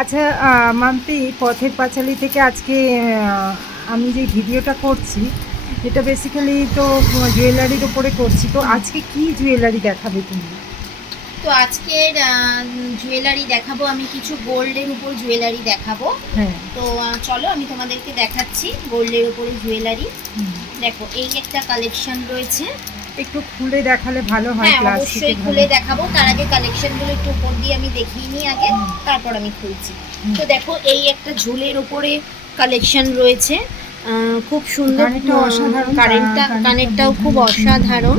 আচ্ছা, মাম্পি, পথের পাঁচালী থেকে আজকে আমি যে ভিডিওটা করছি, এটা বেসিক্যালি তো জুয়েলারির ওপরে করছি। তো আজকে কি জুয়েলারি দেখাবে তুমি? তো আজকের জুয়েলারি দেখাবো, আমি কিছু গোল্ডের উপর জুয়েলারি দেখাবো। হ্যাঁ। তো চলো আমি তোমাদেরকে দেখাচ্ছি গোল্ডের উপরে জুয়েলারি। দেখো, এই একটা কালেকশন রয়েছে। একটু খুলে দেখালে ভালো হয়। হ্যাঁ, অবশ্যই খুলে দেখাবো। তার আগে কালেকশনগুলো একটু উপর দিয়ে আমি দেখিয়ে নিই আগে, তারপর আমি খুলছি। তো দেখো, এই একটা ঝুলের উপরে কালেকশন রয়েছে, খুব সুন্দর। কানেরটাও খুব অসাধারণ।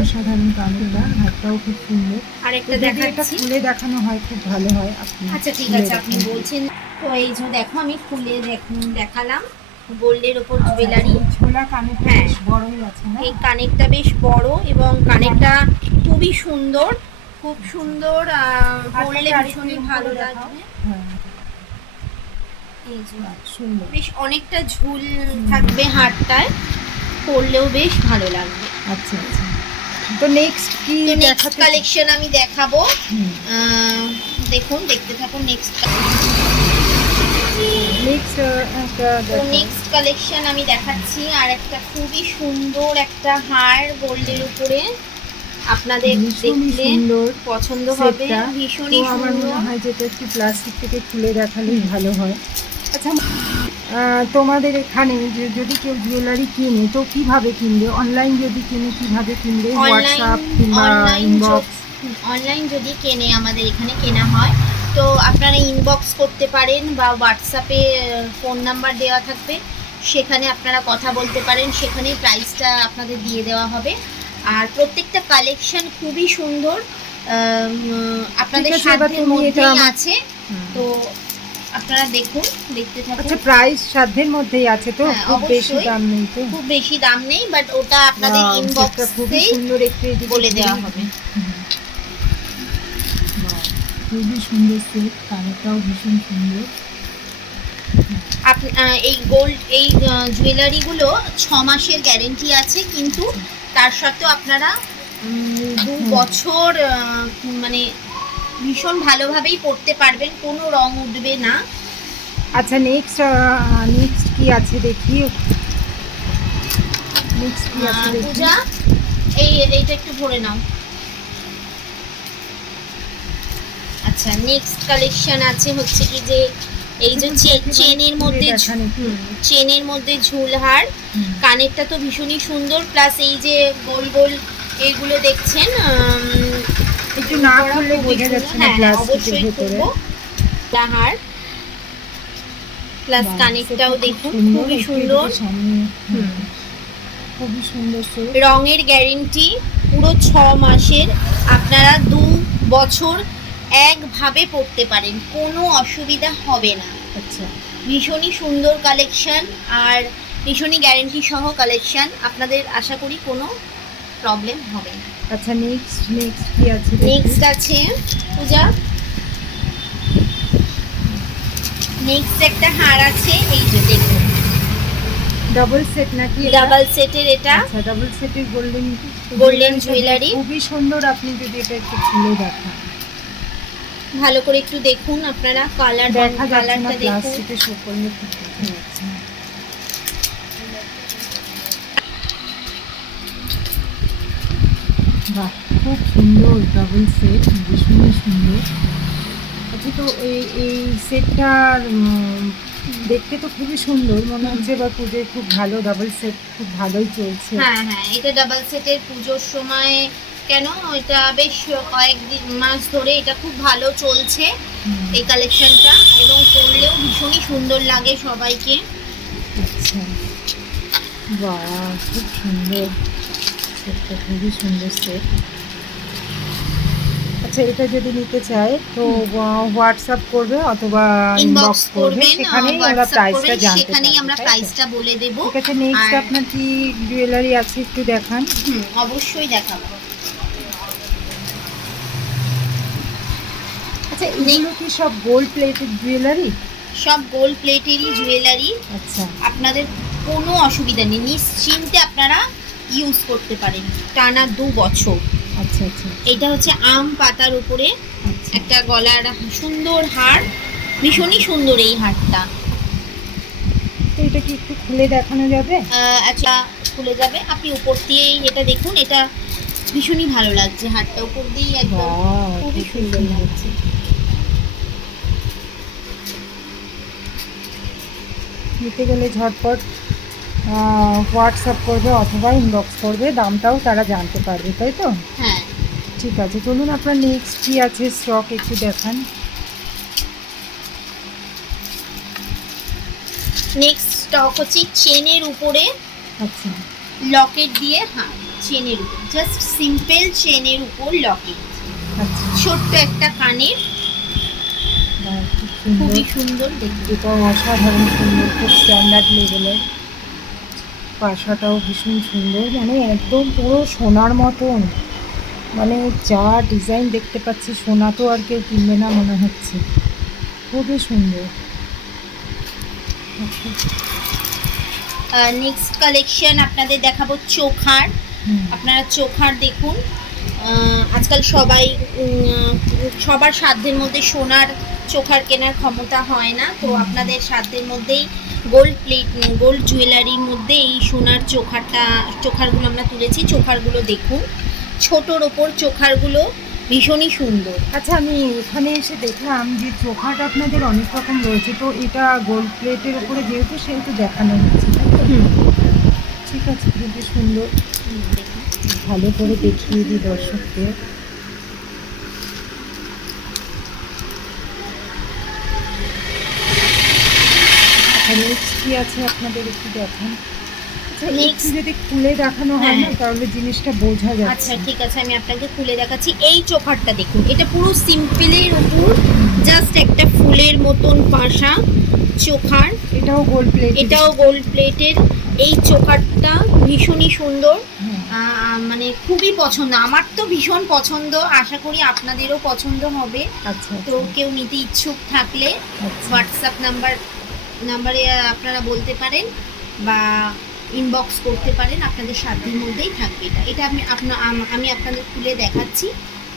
হাতটাও খুব সুন্দর। আর একটা দেখাচ্ছি, খুলে দেখানো হয় খুব ভালো হয়। আচ্ছা ঠিক আছে, আপনি বলছেন। তো এই যে দেখো, আমি খুলে দেখালাম গোল্ডের ওপর জুয়েলারি। ঝোলা কানেরটা বেশ বড়ই আছে না? এই কানেরটা বেশ বড় এবং কানেরটা খুবই সুন্দর, খুব সুন্দর। পরলে ভীষণই ভালো লাগবে। এই যে সুন্দর, বেশ অনেকটা ঝুল থাকবে হারটায়, পরলেও বেশ ভালো লাগবে। আচ্ছা আচ্ছা। তো নেক্সট কি কালেকশন আমি দেখাবো। দেখুন, দেখতে থাকুন। নেক্সট কালেকশন আমি দেখাচ্ছি, আর একটা খুবই সুন্দর একটা হার গোল্ডের উপরে, আপনাদের দেখলে পছন্দ হবে। ভীষণই আমার মনে হয় যেটা একটু প্লাস্টিক থেকে খুলে দেখালেই ভালো হয়। আচ্ছা, তোমাদের এখানে যদি কেউ জুয়েলারি কিনে তো কিভাবে কিনবে? অনলাইন যদি কিনে কিভাবে কিনবে? হোয়াটসঅ্যাপ কিংবা ইনবক্স? অনলাইন যদি কেনে, আমাদের এখানে কেনা হয়, তো আপনারা ইনবক্স করতে পারেন বা হোয়াটসঅ্যাপে ফোন নাম্বার দেওয়া থাকবে, সেখানে আপনারা কথা বলতে পারেন, সেখানে প্রাইসটা আপনাদের দিয়ে দেওয়া হবে। আর প্রত্যেকটা কালেকশন খুবই সুন্দর, আপনাদের সাধ্যের মধ্যেই আছে। তো আপনারা দেখুন, দেখতে থাকুন। আচ্ছা, প্রাইস সাধ্যের মধ্যেই আছে তো? খুব বেশি দাম নেই তো? খুব বেশি দাম নেই, বাট ওটা আপনাদের ইনবক্সেই বলে দেওয়া হবে। খুবই সুন্দর সেট, কানেরটাও ভীষণ সুন্দর। এই জুয়েলারিগুলো 6 মাসের গ্যারেন্টি আছে, কিন্তু তার সত্ত্বেও আপনারা 2 বছর মানে ভীষণ ভালোভাবেই পরতে পারবেন, কোনো রং উঠবে না। আচ্ছা, নেক্সট কি আছে দেখি। পূজা, এইটা একটু ভরে নাও। আচ্ছা, নেক্সট কালেকশন আছে হচ্ছে কি যে এই যে চেনের মধ্যে ঝুলহার, কানেরটা তো ভীষণই সুন্দর, প্লাস এই যে গোল গোল এইগুলো দেখছেন, একটু না খুললে বোঝা যাচ্ছে না। হ্যাঁ, অবশ্যই খুলবো। হার প্লাস কানেরটাও দেখুন, খুবই সুন্দর। খুবই সুন্দর রঙের গ্যারেন্টি পুরো 6 মাসের, আপনারা 2 বছর একভাবে পড়তে পারেন, কোনো অসুবিধা হবে না। আচ্ছা, ভীষণই সুন্দর কালেকশন, আর ভীষণই গ্যারেন্টি সহ কালেকশন, আপনাদের আশা করি কোনো প্রবলেম হবে না। আচ্ছা, নেক্সট কি আছে? নেক্সট আছে পূজা, নেক্সট একটা হার আছে, এই যে দেখুন, ডাবল সেট নাকি? ডাবল সেটের এটা। আচ্ছা, ডাবল সেটের গোল্ডেন জুয়েলারি, খুবই সুন্দর। আপনি যদি এটা একটু খুলে দেখান, ভালো করে একটু দেখুন আপনারা, কালারটা দেখুন। প্লাস্টিকে শো করলে খুব দেখা যাচ্ছে। বাহ, খুব সুন্দর ডাবল সেট, ভীষণই সুন্দর। আচ্ছা, তো এই সেটটার দেখতে তো খুবই সুন্দর মনে হচ্ছে, বা পুজোয় খুব ভালো ডাবল সেট, খুব ভালোই চলছে। হ্যাঁ হ্যাঁ, এটা ডাবল সেটের পুজোর সময় কেন, এটা বেশ কয়েকদিন মাস ধরে এটা খুব ভালো চলছে এই কালেকশনটা, এবং পরলেও ভীষণই সুন্দর লাগে সবাইকে। আচ্ছা, বাহ, খুব সুন্দর সেটটা, খুবই সুন্দর সেট। আচ্ছা, এটা যদি নিতে চায় তো হোয়াটসঅ্যাপ করবে অথবা ইনবক্স করবে, সেখানেই আমরা প্রাইসটা জানতে পারবো, সেখানেই আমরা প্রাইসটা বলে দেব। ঠিক আছে, নেক্সট আপনার কি জুয়েলারি আছে একটু দেখান। অবশ্যই দেখাবো। আচ্ছা, এগুলো কি সব গোল্ড প্লেটেড জুয়েলারি? সব গোল্ড প্লেটেরই জুয়েলারি। আচ্ছা, আপনাদের কোনো অসুবিধা নেই, নিশ্চিন্তে আপনারা ইউজ করতে পারেন টানা 2 বছর। আচ্ছা আচ্ছা। এটা হচ্ছে আম পাতার উপরে একটা গলার সুন্দর হার, ভীষণই সুন্দর এই হারটা। তো এটা কি একটু খুলে দেখানো যাবে? একটা খুলে যাবে, আপনি উপর দিয়েই এটা দেখুন, এটা ভীষণই ভালো লাগছে হারটা, উপর দিয়েই একদম Wow, খুবই খুব সুন্দর লাগছে। নিতে গেলে ঝটপট হোয়াটসঅ্যাপ করবে অথবা ইনবক্স করবে, দামটাও তারা জানতে পারবে, তাই তো? হ্যাঁ, ঠিক আছে, চলুন আপনার নেক্সট কী আছে স্টক একটু দেখান। নেক্সট স্টক হচ্ছে চেনের উপরে আচ্ছা লকেট দিয়ে, হ্যাঁ চেনের উপর, জাস্ট সিম্পল চেনের উপর লকেট, আচ্ছা, ছোট্ট একটা কানের, বাহ, খুব সুন্দর। খুবই সুন্দর দেখতে। এটাও অসাধারণ সুন্দর, খুব স্ট্যান্ডার্ড লেভেলের। পাশাটাও ভীষণ সুন্দর, মানে একদম পুরো সোনার মতন, মানে যা ডিজাইন দেখতে পাচ্ছি সোনা তো আর কেউ কিনবে না মনে হচ্ছে, খুবই সুন্দর। নেক্সট কালেকশন আপনাদের দেখাবো চোখার। হুম, আপনারা চোখার দেখুন, আজকাল সবাই সবার সাধ্যের মধ্যে সোনার চোখার কেনার ক্ষমতা হয় না, তো আপনাদের সাধ্যের মধ্যেই গোল্ড জুয়েলারির মধ্যে এই সোনার চোখারগুলো আমরা তুলেছি। চোখারগুলো দেখুন, ছোটোর ওপর চোখারগুলো ভীষণই সুন্দর। আচ্ছা, আমি এখানে এসে দেখলাম যে চোখাটা আপনাদের অনেক রকম রয়েছে, তো এটা গোল্ড প্লেটের উপরে যেহেতু সেহেতু দেখানো হচ্ছে, তাই তো? ঠিক আছে, খুবই সুন্দর, দেখুন, ভালো করে দেখিয়ে দিই দর্শকদের। নেক্সট কি আছে আপনাদের একটু দেখান। আচ্ছা, Next- একটু যদি খুলে দেখানো হয় না হ্যাঁ। তাহলে জিনিসটা বোঝা যাচ্ছে। আচ্ছা ঠিক আছে, আমি আপনাকে খুলে দেখাচ্ছি। এই চোখারটা দেখুন, এটা পুরো সিম্পলের উপর জাস্ট একটা ফুলের মতন পাশা চোখার, এটাও গোল্ড প্লেট। এটাও গোল্ড প্লেটের। এই চোখারটা ভীষণই সুন্দর, মানে খুবই পছন্দ, আমার তো ভীষণ পছন্দ, আশা করি আপনাদেরও পছন্দ হবে। আচ্ছা তো কেউ নিতে ইচ্ছুক থাকলে আচ্ছা, হোয়াটসঅ্যাপ নাম্বারে আপনারা বলতে পারেন বা ইনবক্স করতে পারেন, আপনাদের সাধ্যের মধ্যেই থাকবে। এটা আমি আপনাদের খুলে দেখাচ্ছি,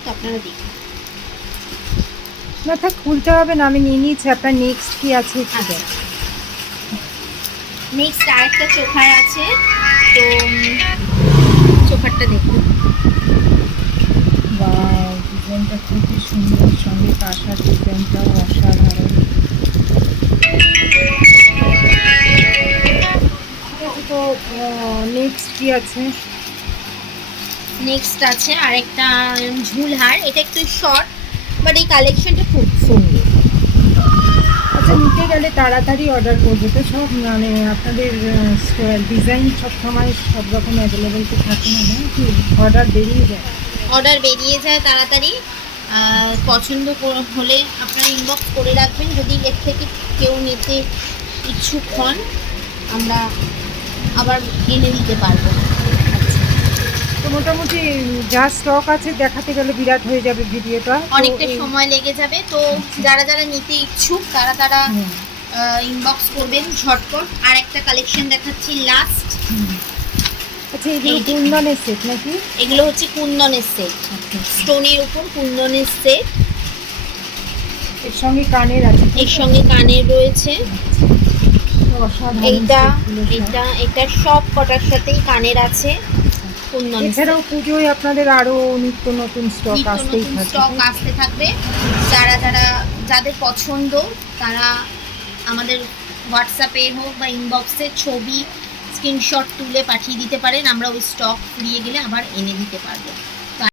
তো আপনারা দেখুন। না থাক, খুলতে হবে না, আমি নিয়ে নিয়েছি। আপনার নেক্সট কি আছে একটু আচ্ছা, দেখান। নেক্সট আরেকটা চোখার আছে, তো চোখারটা দেখুন। বা ডিজাইনটা খুবই সুন্দর, সঙ্গে পাশার ডিজাইনটাও অসাধারণ। তো নেক্সট কি আছে? নেক্সট আছে আরেকটা ঝুলহার, এটা একটু শর্ট বাট এই কালেকশনটা খুব সুন্দর। আচ্ছা, নিতে গেলে তাড়াতাড়ি অর্ডার করবো তো সব, মানে আপনাদের ডিজাইন সব সময় সব রকম অ্যাভেলেবেল তো থাকে না, না কি অর্ডার বেরিয়ে যায়? অর্ডার বেরিয়ে যায় তাড়াতাড়ি। পছন্দ হলে আপনারা ইনবক্স করে রাখবেন, যদি এর থেকে কেউ নিতে ইচ্ছুক হন আমরা আবার এনে দিতে পারবো। তো মোটামুটি যা স্টক আছে দেখাতে গেলে বিরাট হয়ে যাবে ভিডিওটা, তো অনেকটা এই- সময় লেগে যাবে, তো যারা যারা নিতে ইচ্ছুক তারা হুম, ইনবক্স করবেন ঝটপট। আর একটা কালেকশন দেখাচ্ছি লাস্ট। হুম। আচ্ছা, এগুলো এই যে- কুন্দনের সেট নাকি? এগুলো হচ্ছে কুন্দনের সেট, স্টোনের উপর কুন্দনের সেট, এর সঙ্গে কানের আছে, এর সঙ্গে কানের রয়েছে। অসাধারণ এইটা সেটগুলো সব। এটা সব কটার সাথেই কানের আছে কুন্দনের set। এছাড়াও পুজোয় আপনাদের আরো নিত্য নতুন স্টক নিত্য আসতেই নতুন থাকবে। স্টক আসতে থাকবে। যাদের পছন্দ তারা আমাদের হোয়াটসঅ্যাপে হোক বা ইনবক্সে ছবি স্ক্রিনশট তুলে পাঠিয়ে দিতে পারেন, আমরা ওই স্টক ফুরিয়ে গেলে আবার এনে দিতে পারবো।